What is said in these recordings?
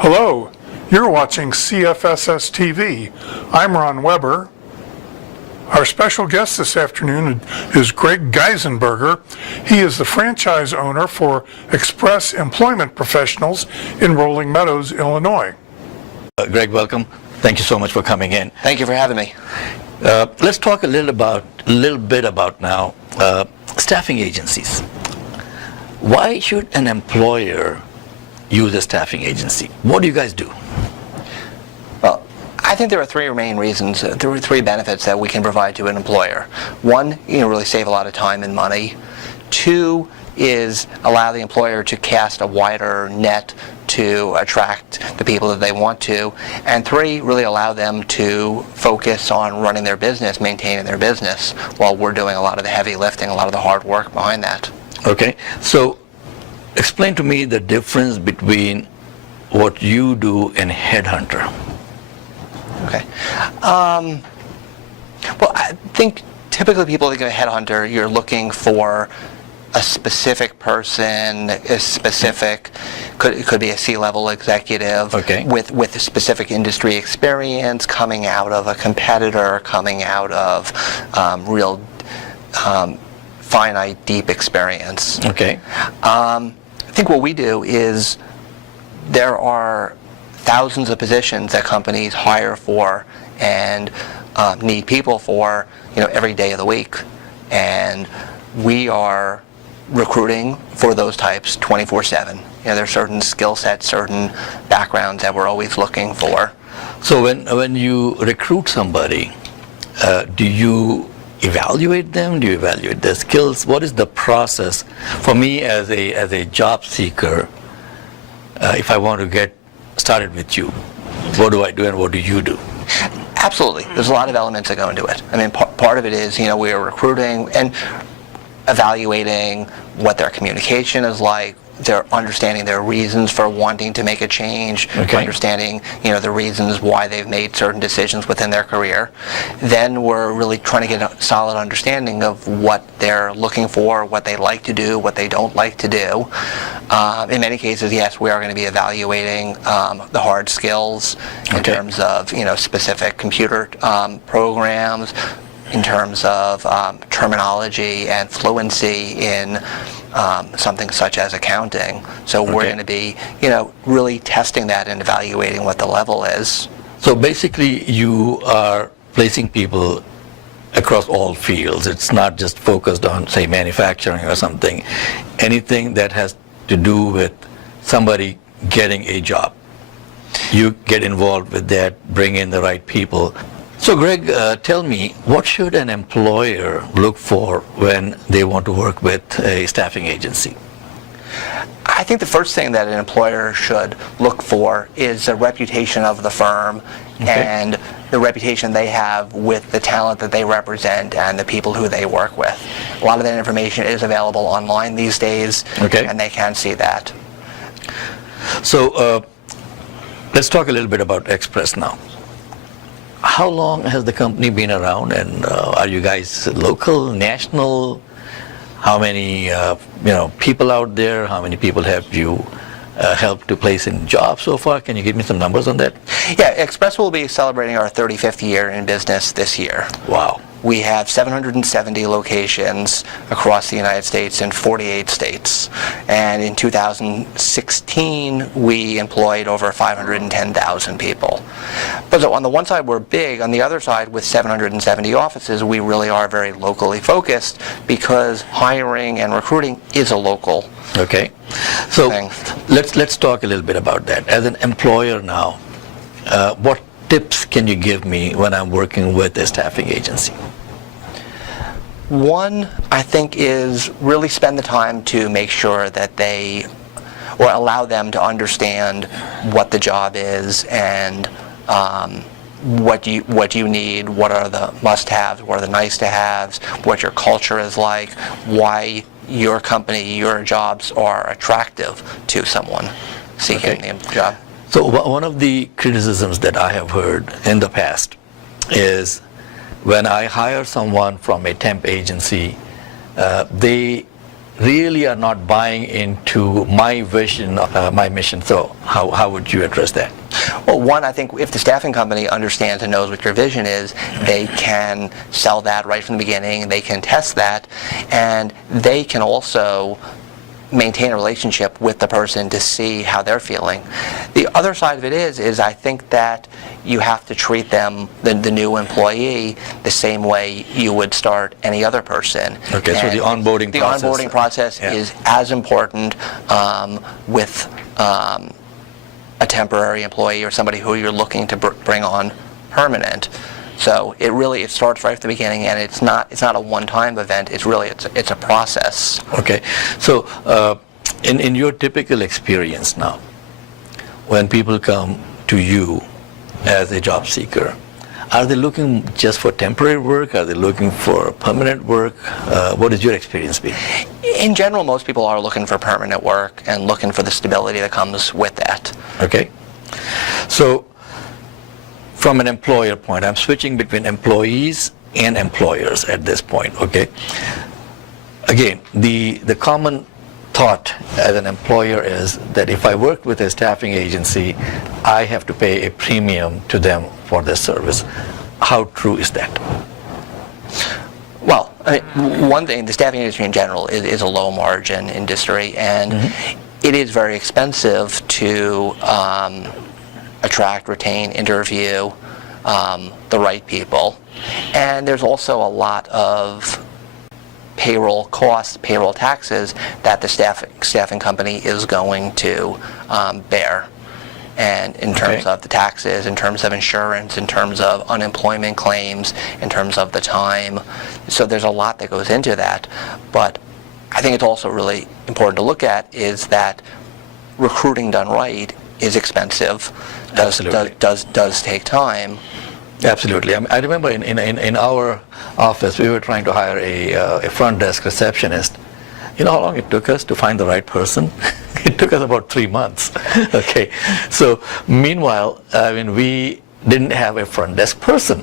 Hello, you're watching CFSS TV. I'm Ron Weber. Our special guest this afternoon is Greg Geissenberger. He is the franchise owner for Express Employment Professionals in Rolling Meadows, Illinois. Greg, welcome. Thank you so much for coming in. Thank you for having me. Let's talk a little bit about now staffing agencies. Why should an employer use a staffing agency? What do you guys do? Well, I think there are three main reasons, three benefits that we can provide to an employer. One, really save a lot of time and money. Two is allow the employer to cast a wider net to attract the people that they want to. And three, really allow them to focus on running their business, maintaining their business, while we're doing a lot of the heavy lifting, a lot of the hard work behind that. Okay, so explain to me the difference between what you do and headhunter. Okay. Well, I think typically people think of a headhunter, you're looking for a specific person, could be a C-level executive, okay, with a specific industry experience, coming out of a competitor, coming out of real finite, deep experience. Okay. I think what we do is there are thousands of positions that companies hire for and need people for, every day of the week, and we are recruiting for those types 24/7. There are certain skill sets, certain backgrounds that we're always looking for. So when you recruit somebody, do you evaluate them? Do you evaluate their skills? What is the process? For me as a job seeker, if I want to get started with you, what do I do and what do you do? Absolutely. There's a lot of elements that go into it. I mean, part of it is, we are recruiting and evaluating what their communication is like, they're understanding their reasons for wanting to make a change, okay, understanding, the reasons why they've made certain decisions within their career. Then we're really trying to get a solid understanding of what they're looking for, what they like to do, what they don't like to do. In many cases, yes, we are going to be evaluating the hard skills in terms of, specific computer programs, in terms of terminology and fluency in something such as accounting. So we're going to be, really testing that and evaluating what the level is. So basically you are placing people across all fields. It's not just focused on, say, manufacturing or something. Anything that has to do with somebody getting a job. You get involved with that, bring in the right people. So Greg, tell me, what should an employer look for when they want to work with a staffing agency? I think the first thing that an employer should look for is the reputation of the firm, and the reputation they have with the talent that they represent and the people who they work with. A lot of that information is available online these days, and they can see that. So let's talk a little bit about Express now. How long has the company been around, and are you guys local, national? How many people out there? How many people have you helped to place in jobs so far? Can you give me some numbers on that? Yeah, Express will be celebrating our 35th year in business this year. Wow. We have 770 locations across the United States in 48 states. And in 2016, we employed over 510,000 people. But so on the one side, we're big. On the other side, with 770 offices, we really are very locally focused because hiring and recruiting is a local thing. Let's talk a little bit about that. As an employer now, what tips can you give me when I'm working with a staffing agency? One, I think, is really spend the time to make sure that or allow them to understand what the job is and what you need, what are the must-haves, what are the nice-to-haves, what your culture is like, why your company, your jobs are attractive to someone seeking the job. So one of the criticisms that I have heard in the past is when I hire someone from a temp agency, they really are not buying into my vision, my mission. So how would you address that? Well, one, I think if the staffing company understands and knows what your vision is, they can sell that right from the beginning, they can test that, and they can also maintain a relationship with the person to see how they're feeling. The other side of it is I think that you have to treat them, the new employee, the same way you would start any other person. Okay, so the onboarding process. The onboarding process is as important with a temporary employee or somebody who you're looking to bring on permanent. So it starts right at the beginning, and it's not a one-time event. It's a process. Okay, so in your typical experience now, when people come to you as a job seeker, are they looking just for temporary work? Are they looking for permanent work? What has your experience been? In general, most people are looking for permanent work and looking for the stability that comes with that. Okay, so from an employer point, I'm switching between employees and employers at this point, okay? Again, the common thought as an employer is that if I work with a staffing agency, I have to pay a premium to them for their service. How true is that? Well, I mean, one thing, the staffing industry in general is a low margin industry, and it is very expensive to attract, retain, interview the right people. And there's also a lot of payroll costs, payroll taxes that the staffing company is going to bear. And in terms of the taxes, in terms of insurance, in terms of unemployment claims, in terms of the time. So there's a lot that goes into that. But I think it's also really important to look at is that recruiting done right is expensive, does take time. Absolutely. I remember in our office, we were trying to hire a front desk receptionist. You know how long it took us to find the right person? It took us about 3 months. Okay. So meanwhile, I mean, we didn't have a front desk person.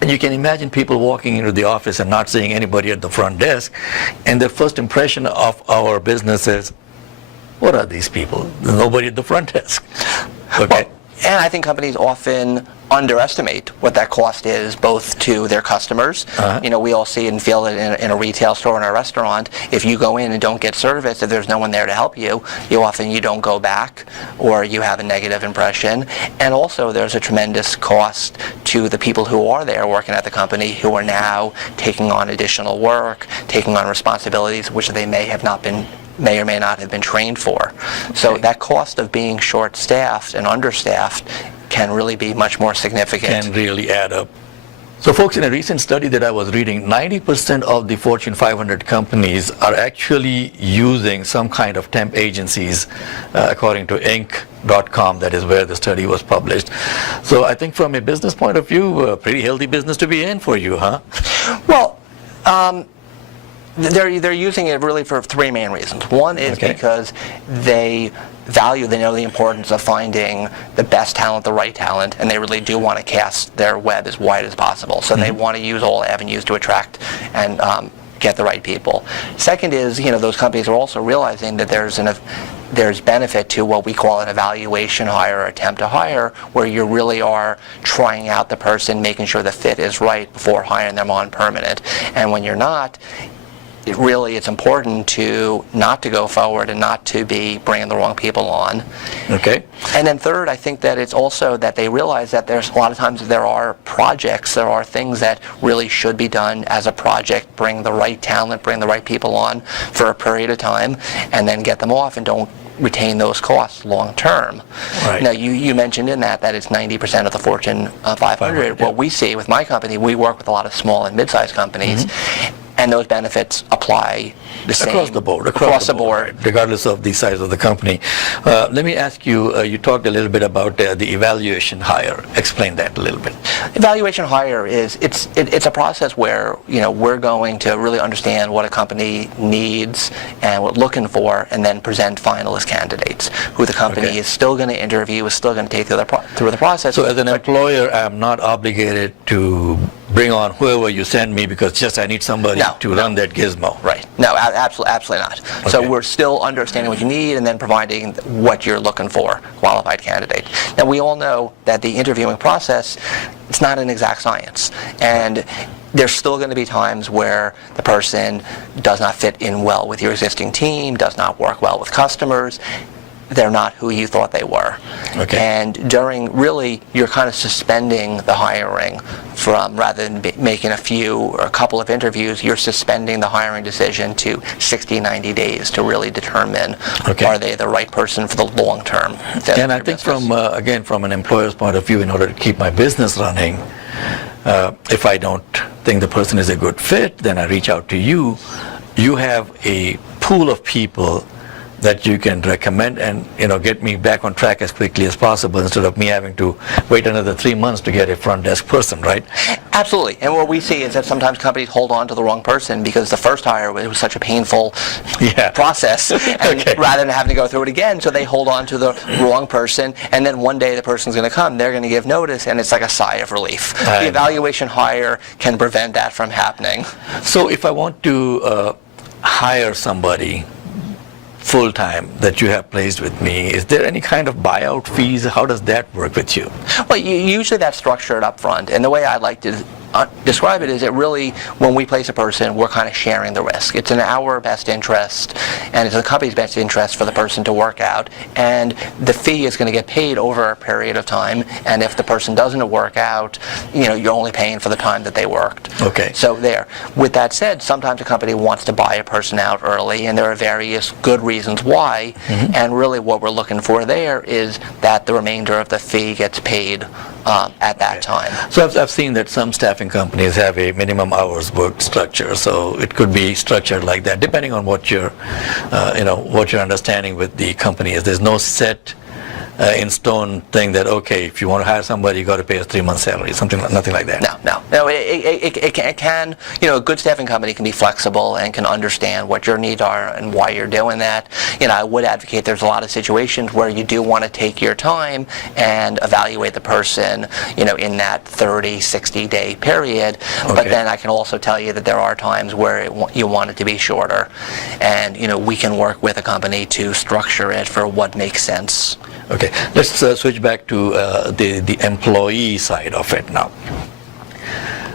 And you can imagine people walking into the office and not seeing anybody at the front desk, and their first impression of our business is, what are these people? There's nobody at the front desk. Okay. Well, and I think companies often underestimate what that cost is, both to their customers. You know, we all see and feel it in a retail store, in a restaurant. If you go in and don't get service, if there's no one there to help you, you don't go back, or you have a negative impression. And also, there's a tremendous cost to the people who are there working at the company, who are now taking on additional work, taking on responsibilities which they may or may not have been trained for. So that cost of being short-staffed and understaffed can really be much more significant. Can really add up. So folks, in a recent study that I was reading, 90% of the Fortune 500 companies are actually using some kind of temp agencies, according to Inc.com, that is where the study was published. So I think from a business point of view, a pretty healthy business to be in for you, huh? Well, they're using it really for three main reasons. One is because they know the importance of finding the best talent, the right talent, and they really do want to cast their web as wide as possible. So they want to use all avenues to attract and get the right people. Second is, those companies are also realizing that there's benefit to what we call an evaluation hire or attempt to hire, where you really are trying out the person, making sure the fit is right before hiring them on permanent. And when you're not, it's important to not to go forward and not to be bringing the wrong people on. Okay. And then third, I think that it's also that they realize that there's a lot of times there are projects, there are things that really should be done as a project, bring the right talent, bring the right people on for a period of time, and then get them off and don't retain those costs long term. Right. Now, you mentioned in that it's 90% of the Fortune 500. What we see with my company, we work with a lot of small and mid-sized companies, and those benefits apply the same across the board, regardless of the size of the company. Let me ask you, you talked a little bit about the evaluation hire. Explain that a little bit. Evaluation hire is it's a process where we're going to really understand what a company needs and what looking for, and then present finalist candidates who the company is still going to interview, is still going to take through the process. So as an employer, I'm not obligated to bring on whoever you send me because just I need somebody to run that gizmo. Right. No, absolutely not. So Okay. we're still understanding what you need and then providing what you're looking for, qualified candidate. Now, we all know that the interviewing process, it's not an exact science. And there's still going to be times where the person does not fit in well with your existing team, does not work well with customers. They're not who you thought they were. Okay. And during, really, you're kind of suspending the hiring from, rather than making a couple of interviews, you're suspending the hiring decision to 60, 90 days to really determine are they the right person for the long term. And I think from an employer's point of view, in order to keep my business running, if I don't think the person is a good fit, then I reach out to you. You have a pool of people that you can recommend and get me back on track as quickly as possible instead of me having to wait another 3 months to get a front desk person, right? Absolutely. And what we see is that sometimes companies hold on to the wrong person because the first hire was such a painful process, and rather than having to go through it again, so they hold on to the wrong person, and then one day the person's going to come, they're going to give notice, and it's like a sigh of relief. The evaluation hire can prevent that from happening. So if I want to hire somebody full-time that you have placed with me, is there any kind of buyout fees? How does that work with you? Well, usually that's structured up front, and the way I like to describe it is it really, when we place a person, we're kind of sharing the risk. It's in our best interest, and it's the company's best interest for the person to work out, and the fee is going to get paid over a period of time, and if the person doesn't work out, you're only paying for the time that they worked. Okay. So there. With that said, sometimes a company wants to buy a person out early, and there are various good reasons why, and really what we're looking for there is that the remainder of the fee gets paid at that time. So I've seen that some staffing companies have a minimum hours worked structure, so it could be structured like that, depending on what your understanding with the company is. There's no set in stone thing that, okay, if you want to hire somebody, you got to pay us 3 months' salary, nothing like that. No. It can, a good staffing company can be flexible and can understand what your needs are and why you're doing that. I would advocate there's a lot of situations where you do want to take your time and evaluate the person, in that 30, 60-day period. Okay. But then I can also tell you that there are times where you want it to be shorter. And, we can work with a company to structure it for what makes sense. Okay, let's switch back to the employee side of it now.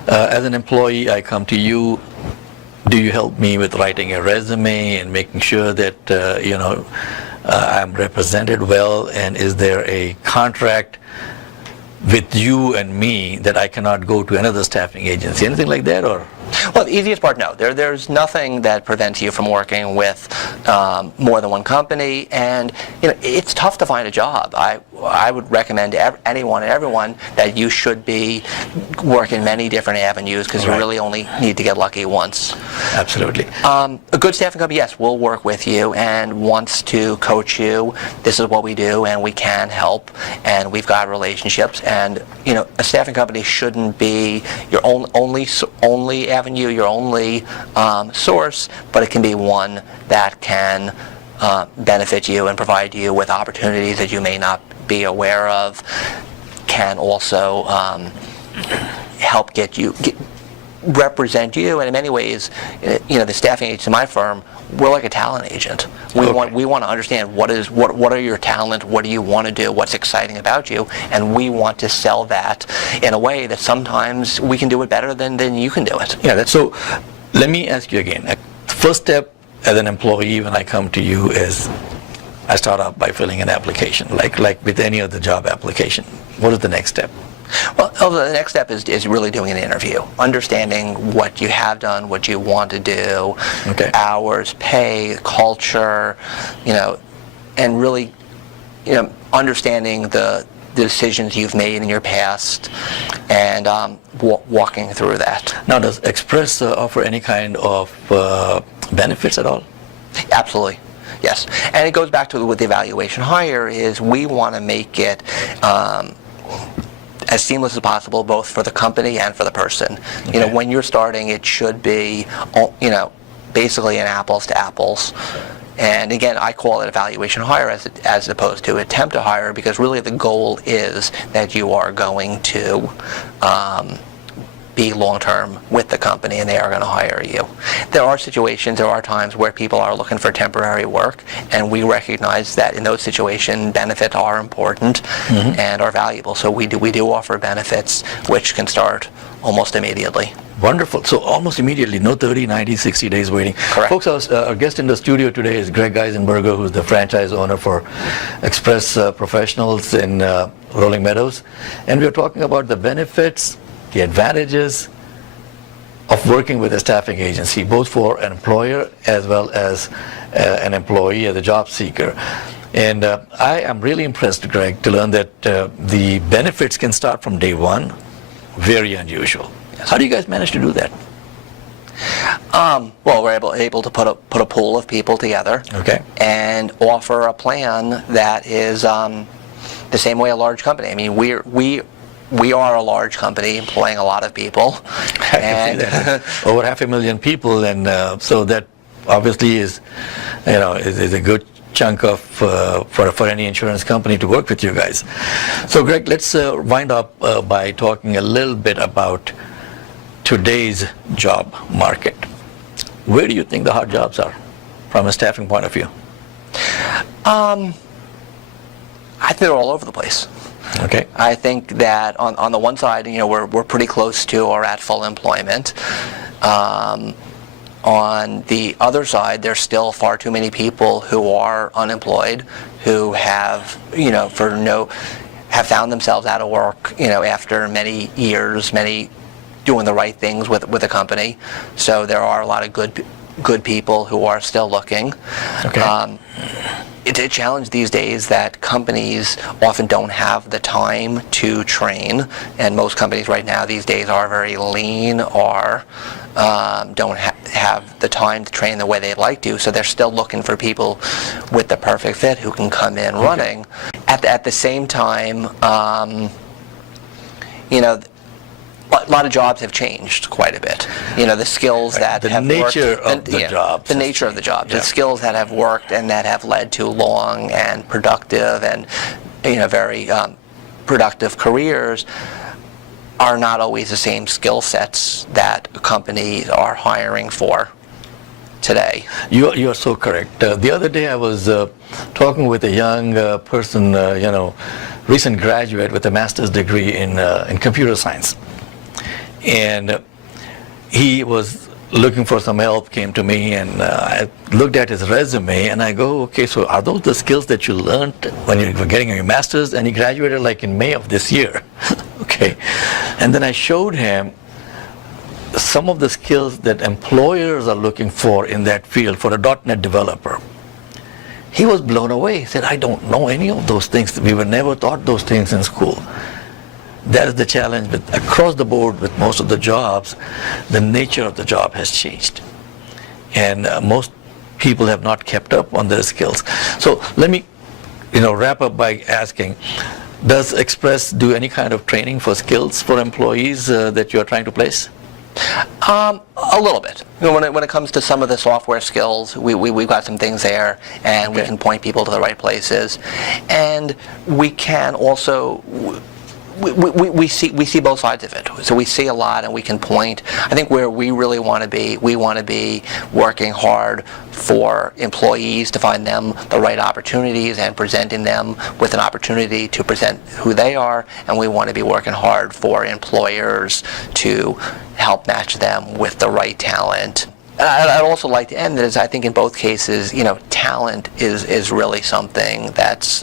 As an employee, I come to you. Do you help me with writing a resume and making sure that I'm represented well? And is there a contract with you and me that I cannot go to another staffing agency? Anything like that, or? Well, the easiest part, no. There's nothing that prevents you from working with more than one company, and it's tough to find a job. I would recommend to anyone and everyone that you should be working many different avenues because you really only need to get lucky once. Absolutely. A good staffing company, yes, will work with you and wants to coach you. This is what we do, and we can help, and we've got relationships. And a staffing company shouldn't be your only avenue, your only source, but it can be one that can benefit you and provide you with opportunities that you may not be aware of, can also help represent you, and in many ways, the staffing agents in my firm, we're like a talent agent. We want to understand what are your talents, what do you want to do, what's exciting about you, and we want to sell that in a way that sometimes we can do it better than you can do it. Yeah. So let me ask you again. The first step as an employee when I come to you is I start out by filling an application, like with any other job application. What is the next step? Well, the next step is really doing an interview, understanding what you have done, what you want to do, hours, pay, culture, and really, understanding the decisions you've made in your past and walking through that. Now, does Express offer any kind of benefits at all? Absolutely. Yes. And it goes back to what the evaluation hire is. We want to make it as seamless as possible, both for the company and for the person. When you're starting, it should be, basically an apples to apples. And again, I call it evaluation hire as opposed to attempt to hire, because really the goal is that you are going to be long-term with the company and they are going to hire you. There are situations, there are times where people are looking for temporary work, and we recognize that in those situations benefits are important and are valuable. So we do offer benefits which can start almost immediately. Wonderful. So almost immediately, no 30, 90, 60 days waiting. Correct. Folks, our guest in the studio today is Greg Geissenberger, who's the franchise owner for Express Professionals in Rolling Meadows. And we're talking about the benefits, the advantages of working with a staffing agency, both for an employer as well as an employee, as a job seeker. And I am really impressed, Greg, to learn that the benefits can start from day one. Very unusual. How do you guys manage to do that? Well, we're able to put a pool of people together, Okay. and offer a plan that is the same way a large company. I mean, we are a large company employing a lot of people. I can see that. Over 500,000 people, and so that obviously is a good chunk of for any insurance company to work with you guys. So, Greg, let's wind up by talking a little bit about today's job market. Where do you think the hot jobs are from a staffing point of view? I think they're all over the place. Okay. I think that on the one side, we're pretty close to or at full employment. On the other side, there's still far too many people who are unemployed, who have have found themselves out of work, after many years, doing the right things with a company. So there are a lot of good people who are still looking. Okay. It's a challenge these days that companies often don't have the time to train, and most companies right now these days are very lean or don't have the time to train the way they'd like to, so they're still looking for people with the perfect fit who can come in running. At the same time, a lot of jobs have changed quite a bit. The skills that The have nature worked, of the jobs. the nature of the jobs, Yeah. the skills that have worked and that have led to long and productive and very productive careers are not always the same skill sets that companies are hiring for today. You are so correct. The other day I was talking with a young person, recent graduate with a master's degree in computer science. And he was looking for some help, came to me, and I looked at his resume, and I go, okay, so are those the skills that you learned when you were getting your master's? And he graduated like in May of this year. Okay. And then I showed him some of the skills that employers are looking for in that field for a .NET developer. He was blown away. He said, I don't know any of those things. We were never taught those things in school. That is the challenge across the board with most of the jobs. The nature of the job has changed. And most people have not kept up on their skills. So let me wrap up by asking, does Express do any kind of training for skills for employees that you are trying to place? A little bit. When it comes to some of the software skills, we've got some things there, and we can point people to the right places. And we can also we see both sides of it. So we see a lot, and we can point. I think where we really want to be, we want to be working hard for employees to find them the right opportunities and presenting them with an opportunity to present who they are, and we want to be working hard for employers to help match them with the right talent. And I'd also like to end that, I think in both cases, talent is really something that's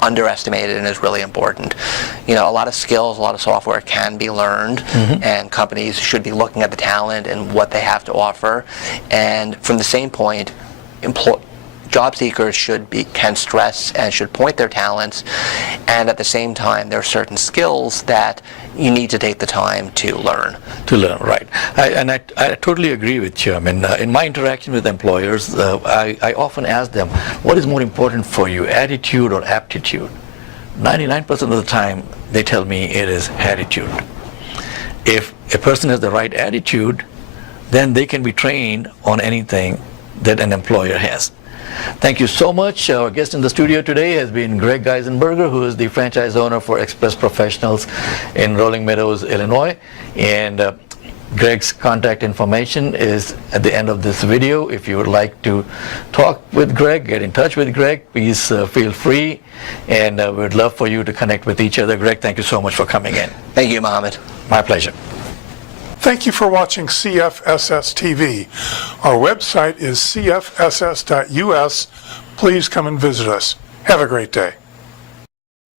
underestimated and is really important. A lot of skills, a lot of software can be learned, and companies should be looking at the talent and what they have to offer. And from the same point, job seekers can stress and should point their talents, and at the same time there are certain skills that you need to take the time to learn. Right. I totally agree with you. I mean, in my interaction with employers, I often ask them, what is more important for you, attitude or aptitude? 99% of the time they tell me it is attitude. If a person has the right attitude, then they can be trained on anything that an employer has. Thank you so much. Our guest in the studio today has been Greg Geissenberger, who is the franchise owner for Express Professionals in Rolling Meadows, Illinois. And Greg's contact information is at the end of this video. If you would like to talk with Greg, get in touch with Greg, please feel free. And we'd love for you to connect with each other. Greg, thank you so much for coming in. Thank you, Mohammed. My pleasure. Thank you for watching CFSS TV. Our website is cfss.us. Please come and visit us. Have a great day.